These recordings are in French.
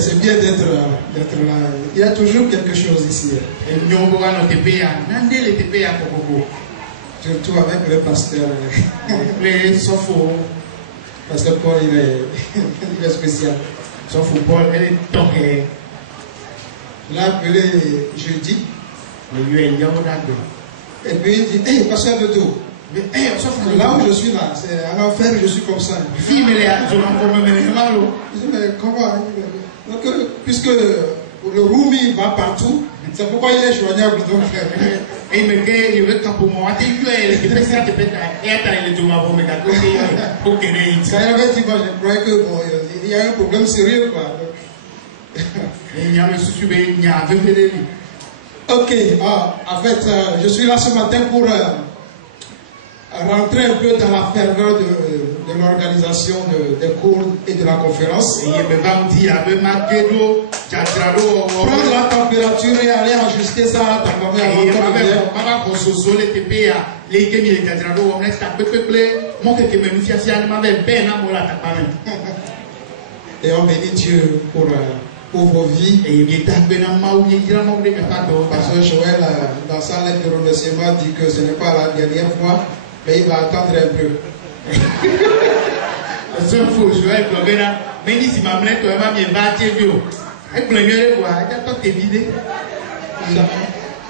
C'est bien d'être là. Il y a toujours quelque chose ici. Surtout avec le pasteur. Pasteur Paul, il est spécial. Sauf Paul, elle est toquée. Là, appelé jeudi. Et puis il dit, hey, pasteur Beto. Là où je suis là, c'est un enfer, je suis comme ça. Je dis, mais comment? Donc, puisque le roumi va partout, c'est pourquoi il est joignable. Donc, et me dit, il veut qu'à pour moi, tu es le président de Pétain, et attends, il est tout ma bombe, quand il avait dit, moi, je croyais que bon, il y a un problème sérieux, quoi. Il y a un souci, il y a un peu. Ok, en fait, je suis là ce matin pour rentrer un peu dans la ferveur de l'organisation des cours et de la conférence. Prendre la température et aller ajuster ça à ta et on bénit Dieu pour vos vies. Pasteur Joël, dans sa lettre de remerciement, dit que ce n'est pas la dernière fois, mais il va attendre un peu.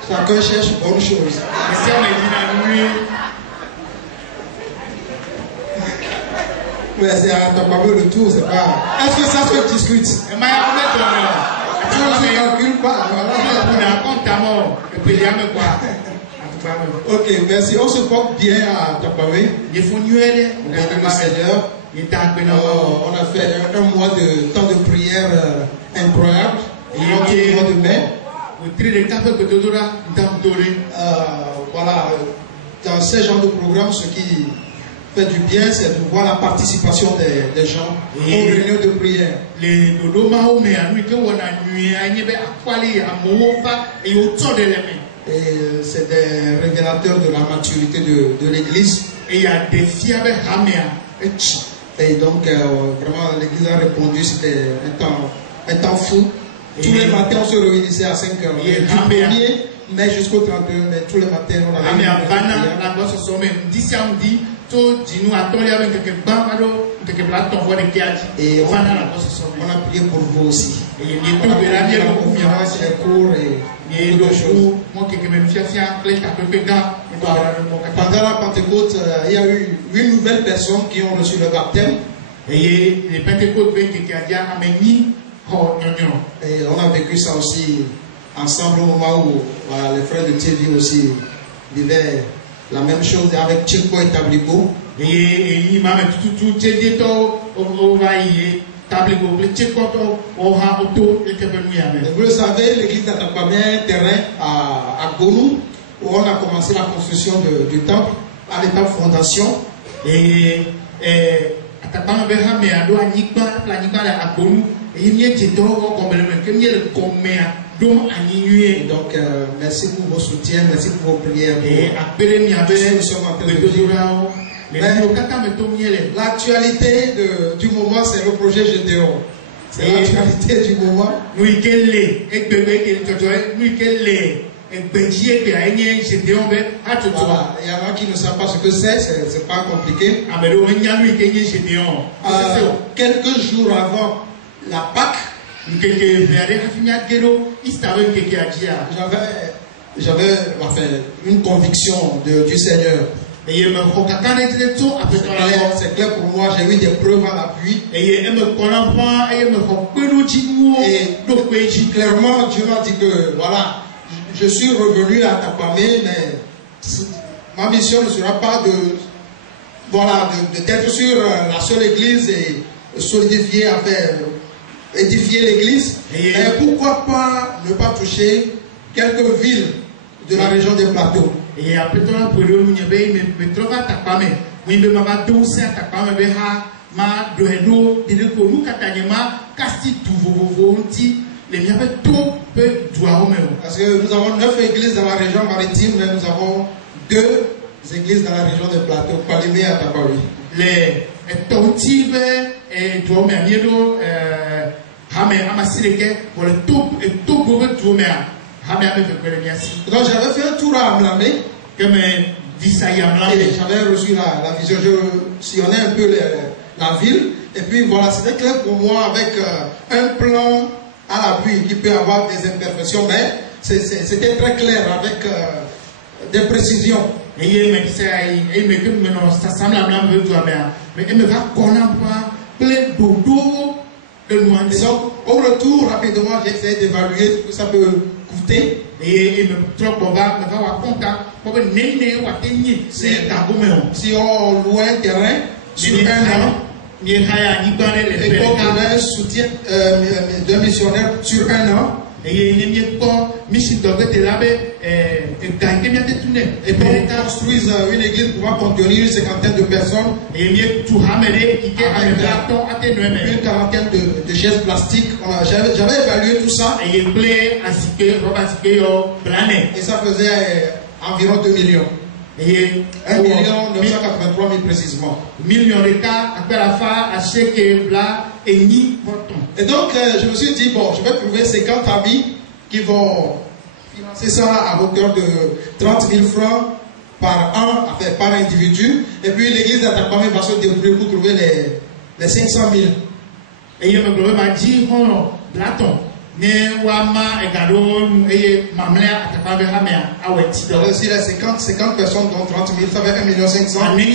Chacun cherche bonne chose. Mais c'est à Tapabé le tour, c'est pas. Est-ce que ça se discute? Tu ne calcules pas. Ok, merci. On se porte bien à Tapabé. On a fait un mois de temps de prière incroyable. Le mois de mai. Voilà, dans ce genre de programme, ce qui fait du bien, c'est de voir la participation des gens aux réunions de prière. Et c'est des révélateurs de la maturité de l'Église. Et donc, vraiment, l'Église a répondu, c'était un temps fou. Tous les matins, on se réunissait à 5 heures. Du 1er mai jusqu'au 31 mai, tous les matins, on a et on a prié pour vous aussi. On a prié la conférence, les cours et d'autres choses. Pendant la Pentecôte, il y a eu 8 nouvelles personnes qui ont reçu le baptême. Et on a vécu ça aussi ensemble au moment où voilà, les frères de TV aussi vivaient la même chose avec Chico et Tablico. Et vous le savez, l'église d'Atapamé a un terrain à Gonou où on a commencé la construction du temple à l'étape fondation. Et donc, merci pour vos soutiens, merci pour vos prières. L'actualité du moment, c'est le projet GTO. C'est l'actualité du moment. Voilà. Il y en a qui ne savent pas ce que c'est pas compliqué. Quelques jours avant la Pâque, j'avais une conviction du Seigneur. C'est clair pour moi, j'ai eu des preuves à l'appui. Et clairement, Dieu m'a dit que voilà, je suis revenu à Tapamé, mais ma mission ne sera pas d'être sur la seule église et solidifier, édifier l'église. Mais pourquoi pas ne pas toucher quelques villes de la région des plateaux. Et après tout, pour le moment, me trouve à Tapamé. Oui, mais ma douce à Tapamé, ma doendo, et le coup, nous, Katanyama, Casti, tout vos les miens tout peut doit au même. Parce que nous avons 9 églises dans la région maritime, mais nous avons 2 églises dans la région des plateaux, Palimé à Tapamé. Les Tontibe et Domeniero, Donc j'avais fait un tour à Amlamé. Et j'avais reçu la vision. Je sillonnais un peu la ville. Et puis voilà, c'était clair pour moi avec un plan à l'appui qui peut avoir des imperfections, mais c'était très clair avec des précisions. Et donc, au retour, rapidement, j'ai essayé d'évaluer ce que ça peut coûter. Si on loue un terrain sur un an, et qu'on avait un soutien d'un missionnaire sur un an, et qu'on construise une église pouvant contenir une cinquantaine de personnes, avec une quarantaine de chaises plastiques. J'avais évalué tout ça, et ça faisait environ 2 millions. 1 983 000 précisément. Et donc je me suis dit, bon, je vais trouver 50 amis qui vont financer ça à hauteur de 30 000 francs par an, enfin, par individu. Et puis l'église d'Atakpamé va se débrouiller pour trouver les 500 000. Et il m'a dit, alors, si les 50 personnes dont 30 000, ça fait 1 500 000.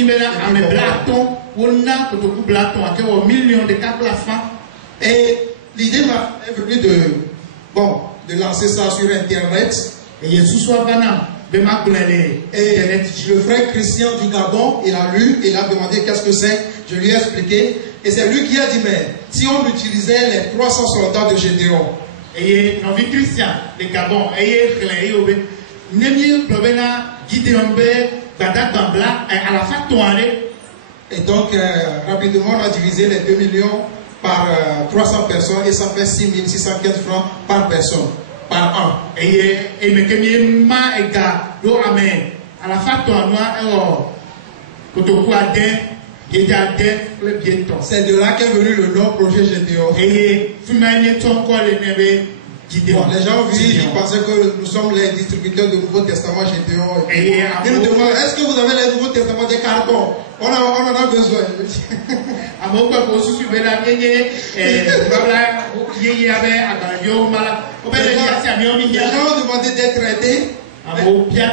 Et l'idée m'a venu de lancer ça sur Internet. Et le frère Christian du Gabon, il a lu, il a demandé qu'est-ce que c'est. Je lui ai expliqué. Et c'est lui qui a dit, mais si on utilisait les 300 soldats de Gédéon, et Christian de Gabon, et donc rapidement on a divisé les 2 millions par 300 personnes et ça fait 6 615 francs par personne par an. C'est de là qu'est venu le nom projet Gédéon. Bon, les gens ont vu, ils pensaient que nous sommes les distributeurs du Nouveau Testament Gédéon. Ils nous demandent, est-ce que vous avez les Nouveaux Testaments des cartons? On en a besoin. Les gens ont demandé d'être traités. On les a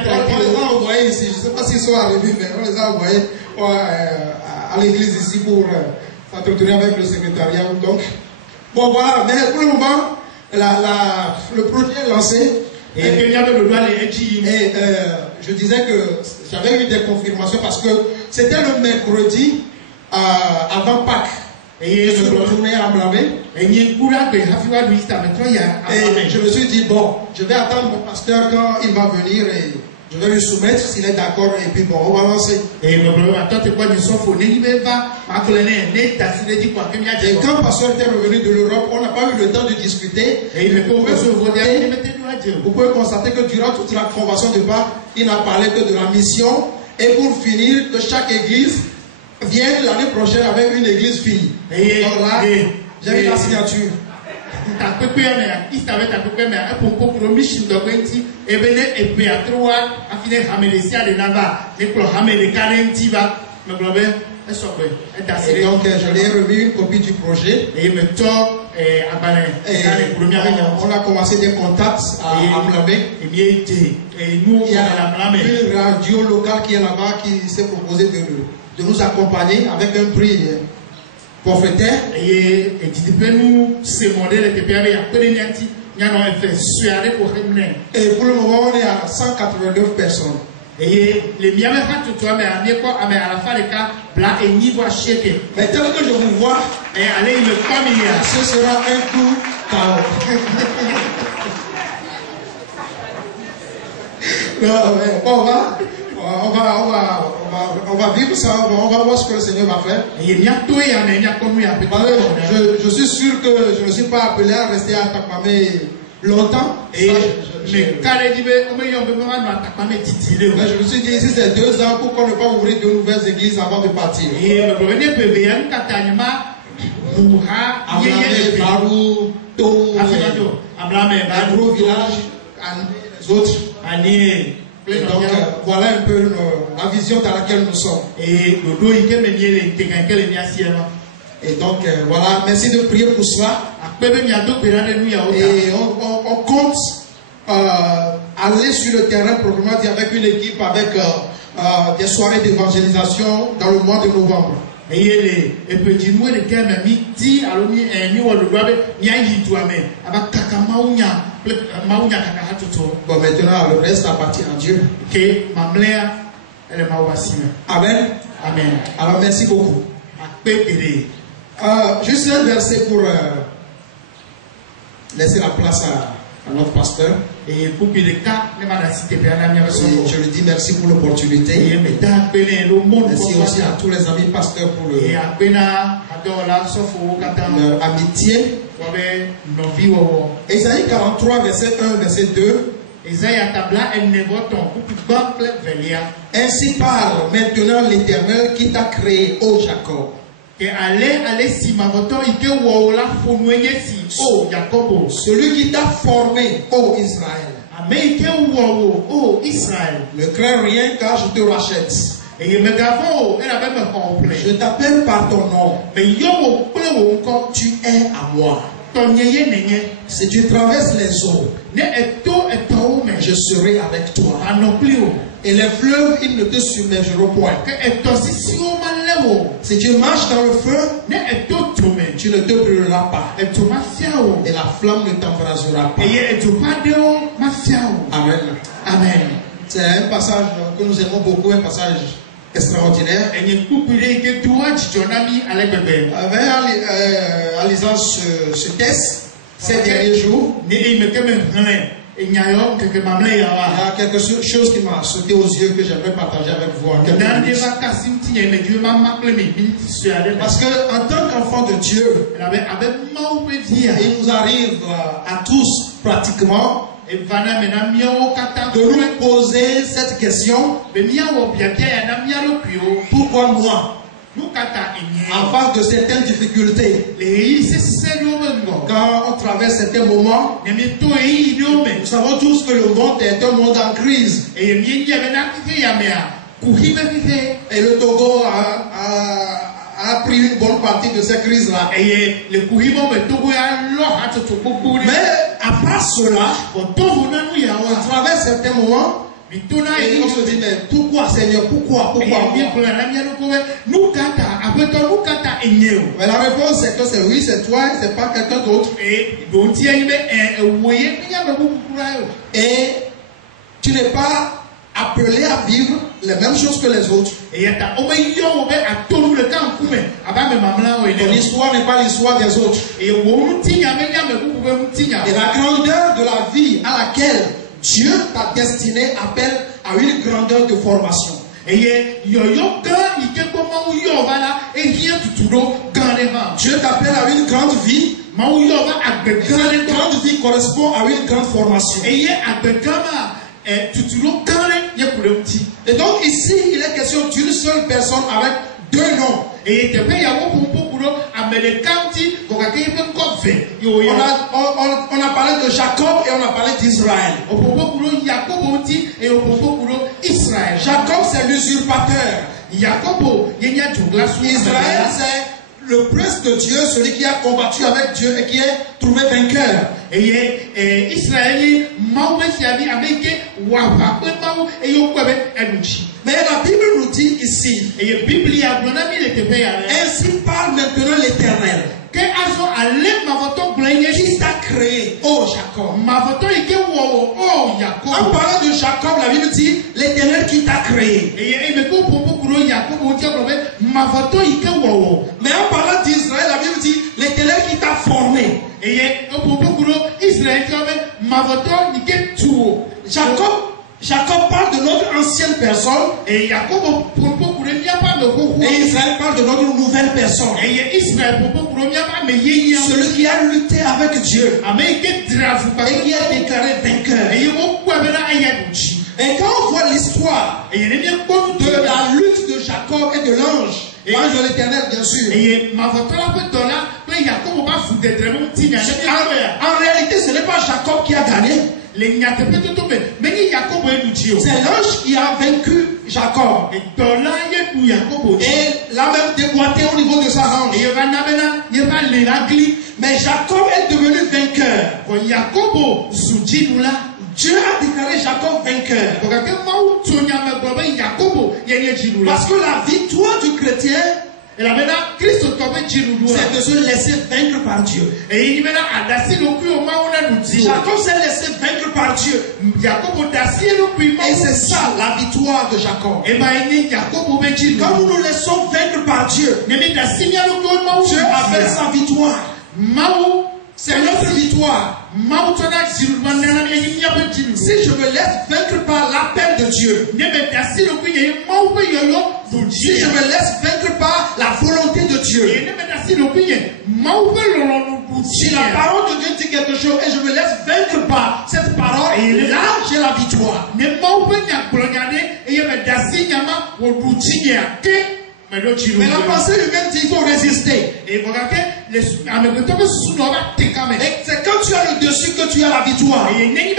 envoyés ici. Je ne sais pas s'ils sont arrivés, mais on les a envoyés à l'église ici pour s'entretenir avec le secrétariat. Donc, bon voilà, mais pour le moment, le projet est lancé. Et je disais que j'avais eu des confirmations parce que c'était le mercredi avant Pâques. Et je retournais à Amlamé. Et je me suis dit, bon, je vais attendre mon pasteur quand il va venir et je vais lui soumettre s'il est d'accord et puis bon, on va lancer. Et quand le pasteur était revenu de l'Europe, on n'a pas eu le temps de discuter. Vous pouvez constater que durant toute la convention de Pâques, il n'a parlé que de la mission. Et pour finir, que chaque église vienne l'année prochaine avec une église fille. Donc là, j'ai mis la signature. Et donc je lui ai remis une copie du projet. On a commencé des contacts à Amlamé. Il y a une radio locale qui est là-bas qui s'est proposée de nous accompagner avec un prix forfaitaire. Et pour le moment, on est à 189 personnes. Mais tel que je vous vois, ce sera un coup KO. On va vivre ça, on va voir ce que le Seigneur va faire. Je suis sûr que je ne suis pas appelé à rester à Atakpamé longtemps. Mais je me suis dit, ici c'est 2 ans, pourquoi ne pas ouvrir de nouvelles églises avant de partir? Ablamé, Barou, Tom, un gros village, les autres. Et donc, voilà un peu la vision dans laquelle nous sommes. Et donc, voilà, merci de prier pour cela. Et on compte aller sur le terrain, proprement dit, avec une équipe, avec des soirées d'évangélisation dans le mois de novembre. Bon, maintenant, le reste appartient à Dieu. Amen. Amen. Alors, merci beaucoup. Juste un verset pour laisser la place à notre pasteur. Et je lui dis merci pour l'opportunité. Merci aussi à tous les amis pasteurs pour leur amitié. Ésaïe 43, verset 1, verset 2. Ainsi parle maintenant l'Éternel qui t'a créé, ô Jacob. Celui qui t'a formé, ô Israël. Ne crains rien car je te rachète. Je t'appelle par ton nom. Tu es à moi. Si tu traverses les eaux, je serai avec toi. Et les fleuves, ils ne te submergeront point. Si tu marches dans le feu, tu ne te brûleras pas. Et la flamme ne t'embrasera pas. Amen. Amen. C'est un passage que nous aimons beaucoup, un passage extraordinaire. En lisant ce texte ces derniers jours, il y a quelque chose qui m'a sauté aux yeux que j'aimerais partager avec vous. Parce qu'en tant qu'enfant de Dieu, il nous arrive à tous pratiquement de nous poser cette question: pourquoi moi? En face de certaines difficultés, quand on traverse certains moments, nous savons tous que le monde est un monde en crise. Et le Togo a pris une bonne partie de cette crise-là. Mais à part cela, on traverse certains moments. Et on se dit, mais pourquoi Seigneur? Pourquoi moi? Mais la réponse c'est que c'est oui, c'est toi, c'est pas quelqu'un d'autre. Et tu n'es pas appelé à vivre les mêmes choses que les autres. Ton histoire n'est pas l'histoire des autres. Et la grandeur de la vie à laquelle Dieu t'a destiné appelle à une grandeur de formation. Dieu t'appelle à une grande vie. Cette grande vie correspond à une grande formation. Et donc ici, il est question d'une seule personne avec deux noms. On a parlé de Jacob et on a parlé d'Israël. Jacob, c'est l'usurpateur. Israël, c'est le prince de Dieu, celui qui a combattu avec Dieu et qui est trouvé vainqueur. Mais la Bible nous dit ici, ainsi parle maintenant l'Éternel qui t'a créé, ô Jacob. En parlant de Jacob, la Bible dit l'Éternel qui t'a créé. Mais en parlant d'Israël, la Bible dit l'Éternel qui t'a formé. Jacob parle de notre ancienne personne. Et Israël parle de notre nouvelle personne. Celui qui a lutté avec Dieu. Et qui a déclaré vainqueur. Et quand on voit l'histoire de la lutte de Jacob et de l'ange, L'ange de l'Éternel, bien sûr. En réalité, ce n'est pas Jacob qui a gagné. C'est l'ange qui a vaincu Jacob. Et l'a même déboîté au niveau de sa hanche. Mais Jacob est devenu vainqueur. Dieu a déclaré Jacob vainqueur. Parce que la victoire du chrétien, c'est de se laisser vaincre par Dieu. Jacob s'est laissé vaincre par Dieu. Et c'est ça la victoire de Jacob. Quand nous nous laissons vaincre par Dieu, Dieu appelle sa victoire. C'est notre victoire. Si je me laisse vaincre par l'appel de Dieu, si je me laisse vaincre par la volonté de Dieu, si la parole de Dieu dit quelque chose et je me laisse vaincre par cette parole, là j'ai la victoire. Mais la pensée humaine dit qu'il faut résister. Et c'est quand tu as le dessus que tu as la victoire. Mais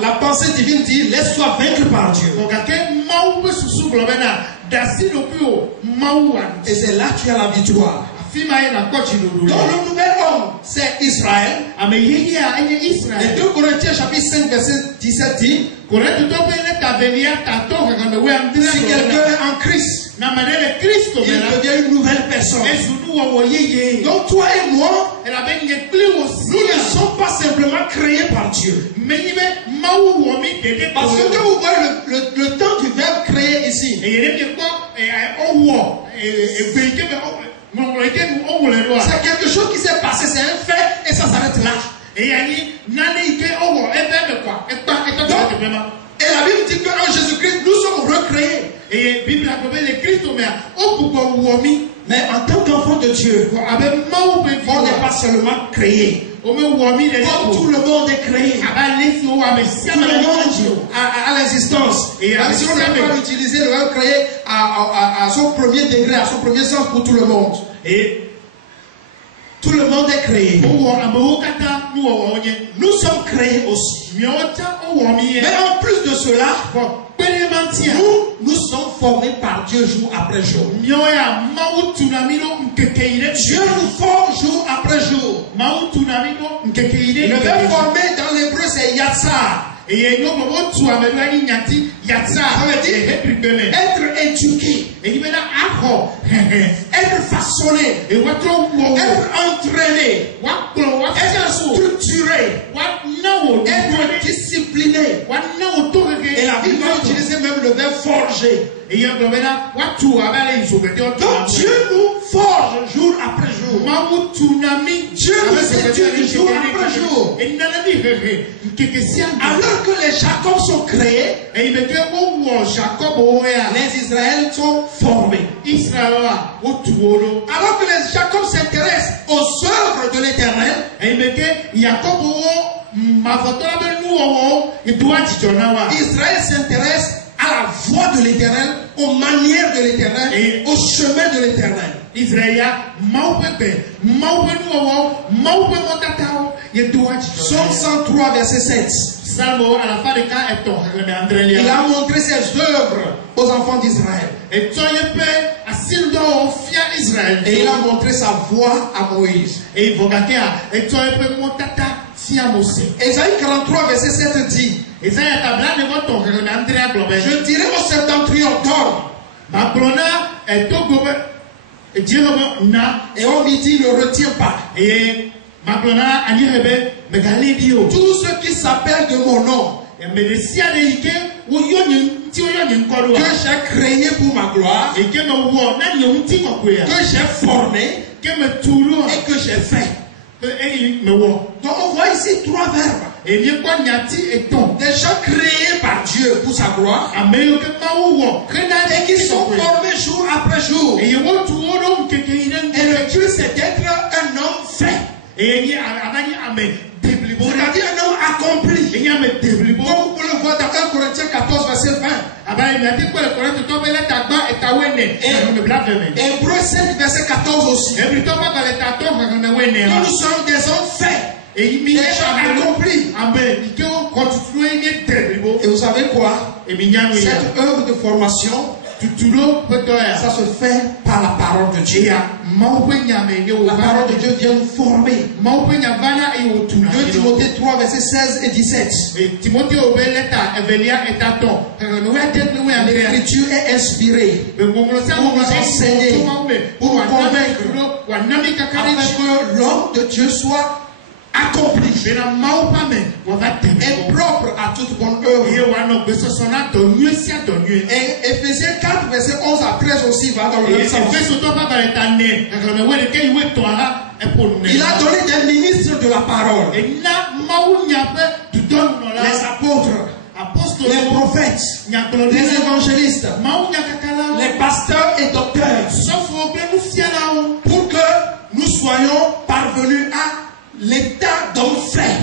la pensée divine dit laisse-toi vaincre par Dieu. Et c'est là que tu as la victoire. Donc le nouvel homme, c'est Israël. Et 2 Corinthiens chapitre 5 verset 17 dit, si quelqu'un est en Christ, il devient une nouvelle personne. Donc toi et moi, nous ne sommes pas simplement créés par Dieu. Parce que quand vous voyez le temps du verbe créer ici, c'est quelque chose qui s'est passé, c'est un fait et ça s'arrête là. Et la Bible dit qu'en Jésus-Christ, nous sommes recréés. Mais en tant qu'enfant de Dieu, on n'est pas seulement créé. Comme tout le monde est créé. Tout le monde a l'existence. Et si on ne peut pas utiliser le verbe créé à son premier degré, à son premier sens pour tout le monde. Et tout le monde est créé. Nous sommes créés aussi. Mais en plus de cela, nous sommes formés par Dieu jour après jour. Dieu nous forme jour après jour. Le verbe formé dans l'hébreu c'est yatsar. Ça veut dire être éduqué, être façonné, être entraîné, être structuré, être discipliné. Et la Bible va utiliser même le verbe forger. Donc Dieu nous forge jour après jour. Dieu nous éduque jour après jour. Alors que les Jacob sont créés, les Israël sont formés. Alors que les Jacob s'intéressent aux œuvres de l'Éternel, Israël s'intéresse à la voie de l'Éternel, aux manières de l'Éternel et au chemin de l'Éternel. Psaume 103 verset 7. Il a montré ses œuvres aux enfants d'Israël. Et il a montré sa voie à Moïse. Ésaïe 43 verset 7 dit, je dirai au septentrion dors. Et au midi ne retient pas. Tous ceux qui s'appellent de mon nom, que j'ai créé pour ma gloire, que j'ai formé et que j'ai fait. Donc on voit ici 3 verbes. Des gens créés par Dieu pour sa gloire et qui sont formés jour après jour. Et le but c'est d'être un homme fait. C'est-à-dire un homme accompli. Comme vous le voyez dans 1 Corinthiens 14, verset 20. Et Hébreux 7, verset 14 aussi. Nous sommes des hommes faits. Déjà accomplis. Et vous savez quoi? Cette œuvre de formation, ça se fait par la parole de Dieu. La parole de Dieu vient nous former. 2 Timothée 3, verset 16 et 17. L'écriture est inspirée pour nous enseigner, pour nous convaincre, afin que l'homme de Dieu soit accompli et propre à toute bonne œuvre. Et Ephésiens 4, verset 11 à 13 aussi va dans le même sens. Il a donné des ministres de la parole, les apôtres, les prophètes, les évangélistes, les pasteurs et docteurs, pour que nous soyons parvenus à l'état d'homme fait,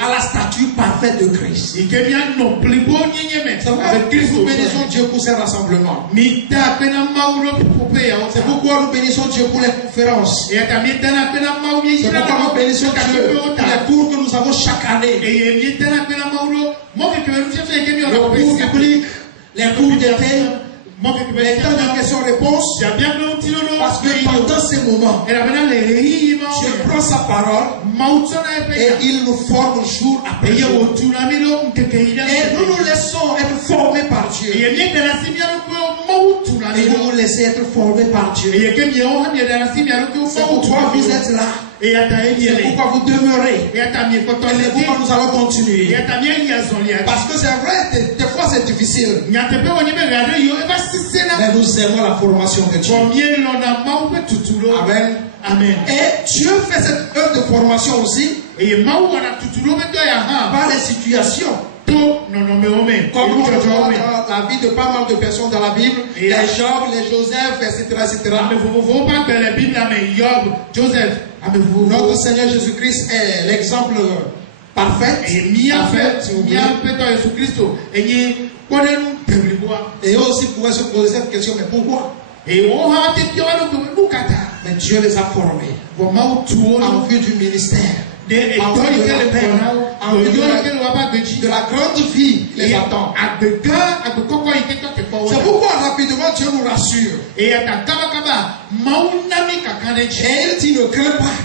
à la stature parfaite de Christ. C'est pourquoi nous bénissons Dieu pour ces rassemblements. C'est pourquoi nous bénissons Dieu pour les conférences. C'est pourquoi nous bénissons Dieu pour les cours que nous avons chaque année. Le cours biblique, les cours d'été, les temps de questions-réponses. Parce que pendant ces moments, Dieu prend sa parole et il nous forme jour après jour. Et nous nous laissons être formés par Dieu. Et nous nous laissons être formés par Dieu. C'est pourquoi vous êtes là. C'est pourquoi vous demeurez. Et c'est pourquoi nous allons continuer. Parce que c'est vrai, des fois c'est difficile. Mais nous aimons la formation de Dieu. Amen. Amen. Et Dieu fait cette œuvre de formation aussi par les situations. Comme on voit dans la vie de pas mal de personnes dans la Bible, les Job, les Joseph, etc. Notre Seigneur Jésus-Christ est l'exemple parfait. Et aussi pourrait se poser cette question, mais pourquoi? Mais Dieu les a formés en vue du ministère, en vue de la paix, en vue de la grande vie qui les attend. C'est pourquoi rapidement Dieu nous rassure. Et il dit ne crains pas.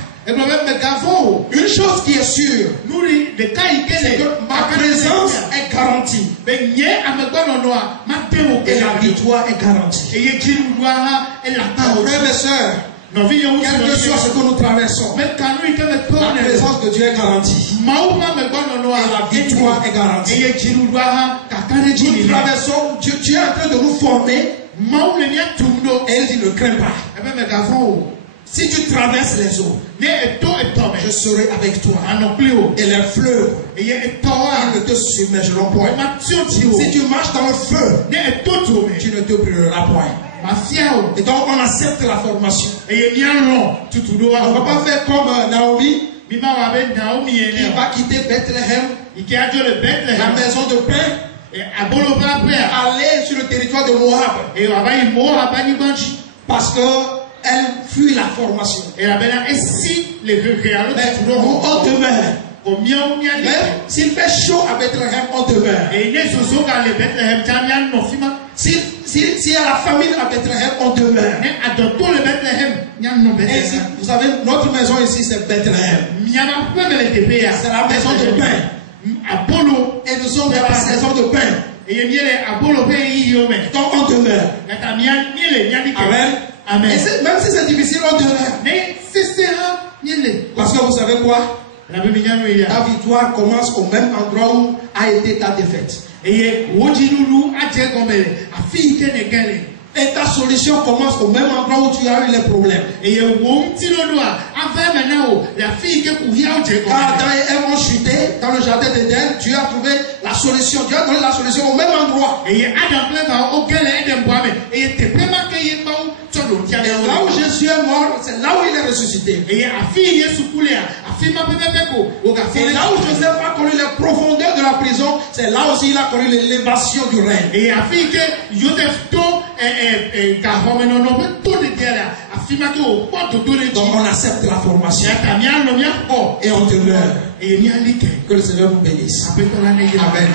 Une chose qui est sûre, c'est que ma présence est garantie. Et la victoire est garantie. Frères et sœurs, quel que soit ce que nous traversons, la présence de Dieu est garantie. Et la victoire est garantie. Nous traversons, Dieu est en train de nous former. Et il dit ne crains pas. Si tu traverses les eaux, je serai avec toi. Et les fleuves, ils ne te submergeront point. Si tu marches dans le feu, tu ne te brûleras point. Et donc on accepte la formation. On ne va pas faire comme Naomi, qui va quitter Bethléem, la maison de pain, aller sur le territoire de Moab. Parce que elle fuit la formation. Mais on demeure. Même s'il fait chaud à Bethléem, on demeure. Si à la famine à Bethléem, on demeure. Et si, vous savez, notre maison ici, c'est Bethléem. C'est la maison de pain. Et nous sommes dans la saison de pain. Donc on demeure. Amen. Amen. Et même si c'est difficile, on demeure. Parce que vous savez quoi? Ta victoire commence au même endroit où a été ta défaite. Et ta solution commence au même endroit où tu as eu les problèmes. Car quand elles vont chuter dans le jardin d'Éden, Dieu a trouvé la solution. Dieu a donné la solution au même endroit. Et là où Jésus est mort, c'est là où il est ressuscité. Et là où Joseph a connu les profondeurs de la prison, c'est là aussi il a connu l'élévation du règne. Et donc on accepte la formation et on demeure. Que le Seigneur vous bénisse. Amen.